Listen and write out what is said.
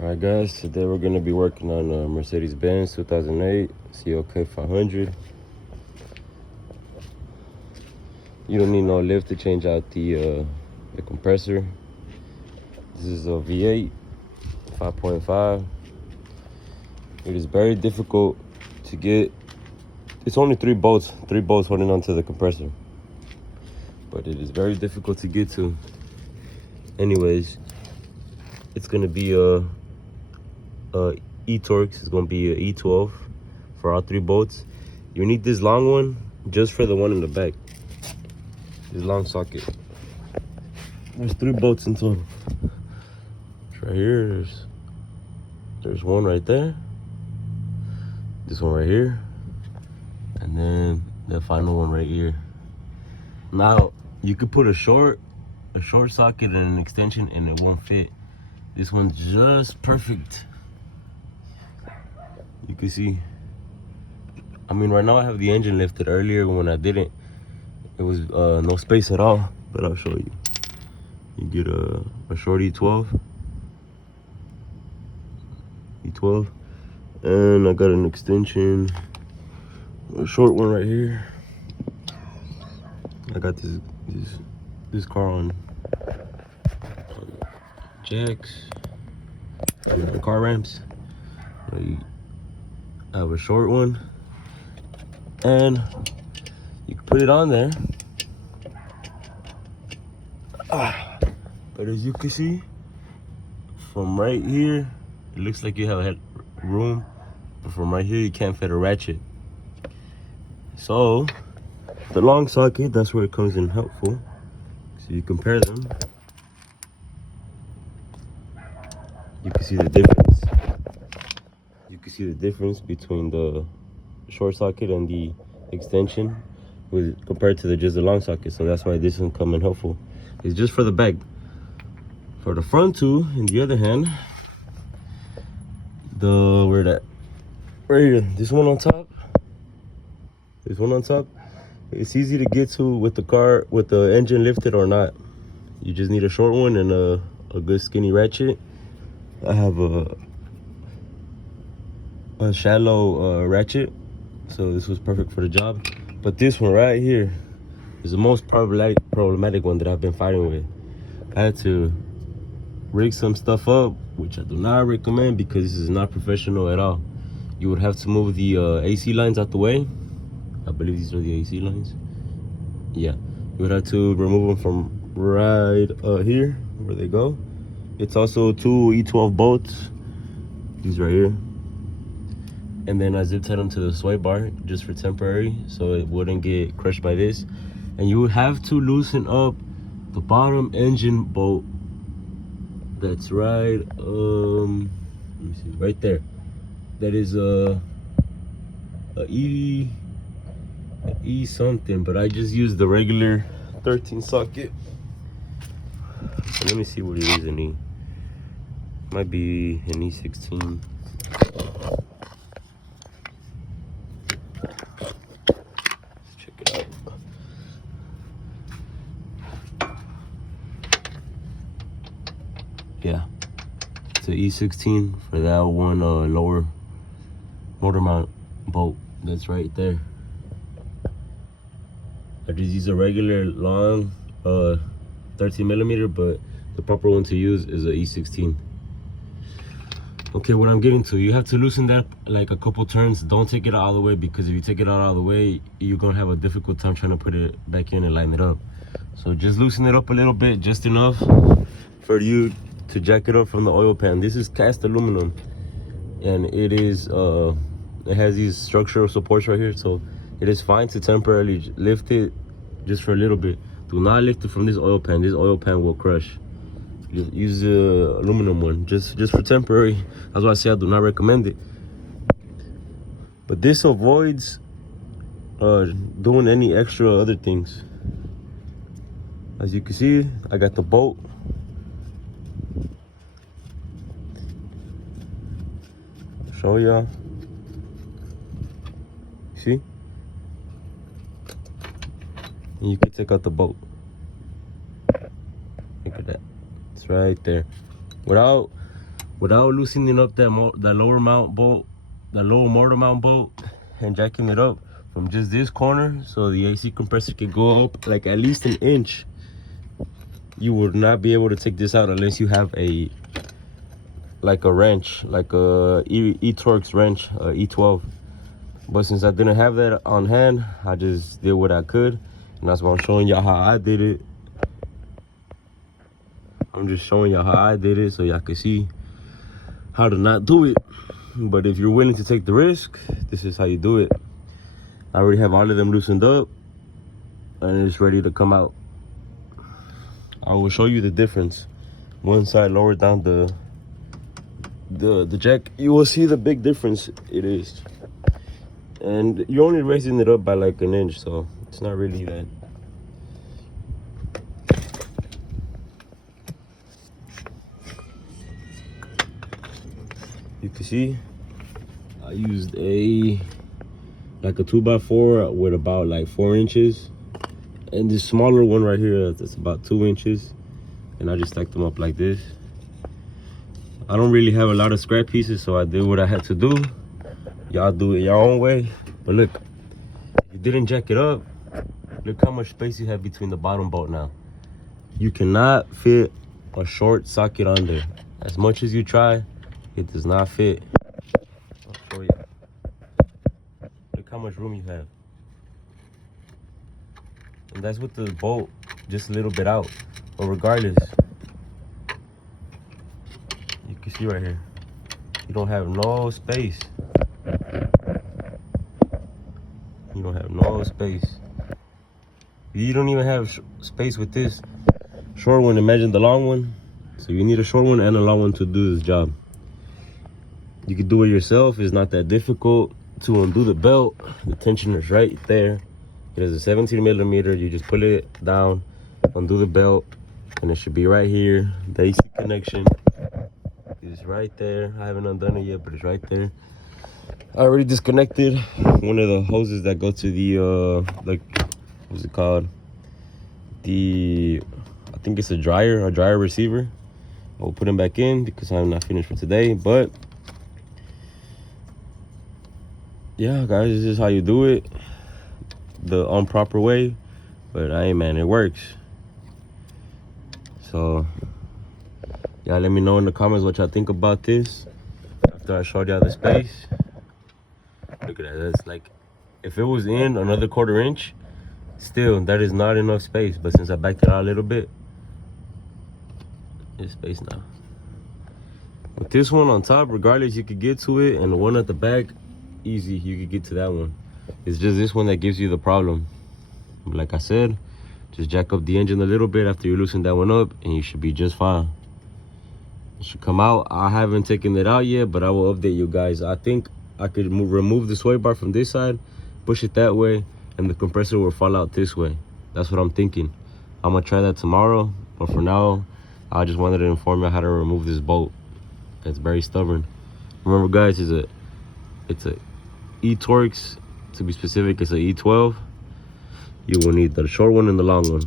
Alright guys, today we're going to be working on a Mercedes-Benz 2008 CLK 500. You don't need no lift to change out the compressor. This is a V8 5.5. It is very difficult to get. It's only three bolts holding onto the compressor, but it is very difficult to get to. Anyways, it's going to be a E-Torx. It's going to be a E12 for all three bolts. You need this long one just for the one in the back. This long socket. There's three bolts in total. It's right here. There's one right there. This one right here. And then the final one right here. Now, you could put a short socket and an extension and it won't fit. This one's just perfect. You can see. I mean, right now I have the engine lifted. Earlier when I didn't, it was no space at all. But I'll show you. You get a short E12, and I got an extension, a short one right here. I got this car on jacks, the car ramps. I have a short one, and you can put it on there. But as you can see, from right here, it looks like you have room, but from right here, you can't fit a ratchet. So, the long socket, that's where it comes in helpful. So you compare them. You can see the difference. You can see the difference between the short socket and the extension compared to just the long socket. So that's why this one come in helpful. It's just for the back. For the front two, in the other hand, where that? Right here. This one on top. This one on top. It's easy to get to with the car, with the engine lifted or not. You just need a short one and a good skinny ratchet. I have a shallow ratchet, so this was perfect for the job. But this one right here is the most problematic one that I've been fighting with. I had to rig some stuff up, which I do not recommend because this is not professional at all. You would have to move the AC lines out the way. I believe these are the AC lines. Yeah, you would have to remove them from right here where they go. It's also two E12 bolts, these right here. And then I zip tied them to the sway bar just for temporary, so it wouldn't get crushed by this. And you would have to loosen up the bottom engine bolt. That's right. Let me see, right there. That is a E something, but I just used the regular 13 socket. So let me see what it is in E. Might be an E16. Yeah, it's an E16 for that one lower motor mount bolt that's right there. I just use a regular long 13 millimeter, but the proper one to use is a E16. Okay, what I'm getting to, you have to loosen that like a couple turns. Don't take it out all the way, because if you take it out all the way, you're gonna have a difficult time trying to put it back in and line it up. So just loosen it up a little bit, just enough for you to jack it up from the oil pan. This is cast aluminum, and it has these structural supports right here, so it is fine to temporarily lift it just for a little bit. Do not lift it from this oil pan. This oil pan will crush. Use the aluminum one just for temporary. That's why I say I do not recommend it. But this avoids doing any extra other things. As you can see, I got the bolt. Show y'all. See? And you can take out the bolt. Look at that. It's right there. Without without loosening up that lower mount bolt, the lower motor mount bolt, and jacking it up from just this corner so the AC compressor can go up like at least an inch, you would not be able to take this out unless you have a wrench, like a E-Torx wrench, E12. But since I didn't have that on hand, I just did what I could, and that's why I'm showing y'all how I did it. I'm just showing y'all how I did it so y'all can see how to not do it. But if you're willing to take the risk, this is how you do it. I already have all of them loosened up and it's ready to come out. I will show you the difference. One side lower down the jack, you will see the big difference it is. And you're only raising it up by like an inch, so it's not really that. You can see I used a 2x4 with about like 4 inches, and this smaller one right here that's about 2 inches, and I just stacked them up like this. I don't really have a lot of scrap pieces, so I did what I had to do. Y'all do it your own way. But look, if you didn't jack it up, look how much space you have between the bottom bolt now. You cannot fit a short socket on there. As much as you try, it does not fit. I'll show you. Look how much room you have. And that's with the bolt just a little bit out. But regardless, you can see right here, you don't have no space. You don't have no space. You don't even have space with this short one. Imagine the long one. So you need a short one and a long one to do this job. You can do it yourself. It's not that difficult. To undo the belt, the tensioner is right there. It is a 17 millimeter. You just pull it down, undo the belt, and it should be right here. The AC connection is right there. I haven't undone it yet, but it's right there. I already disconnected one of the hoses that go to the what's it called? I think it's a dryer receiver. I'll put them back in because I'm not finished for today. But yeah, guys, this is how you do it the improper way. But hey, man, it works. So y'all let me know in the comments what y'all think about this after I showed y'all the space. Look at that. That's like, if it was in another 1/4 inch, still that is not enough space. But since I backed it out a little bit, there's space now. With this one on top, regardless, you could get to it, and the one at the back, easy, you could get to that one. It's just this one that gives you the problem. Like I said, just jack up the engine a little bit after you loosen that one up, and you should be just fine. It should come out. I haven't taken it out yet, but I will update you guys. I think I could remove the sway bar from this side, push it that way, and the compressor will fall out this way. That's what I'm thinking. I'm gonna try that tomorrow, but for now, I just wanted to inform you how to remove this bolt. It's very stubborn. Remember, guys, it's a E-Torx. To be specific, it's a E12. You will need the short one and the long one.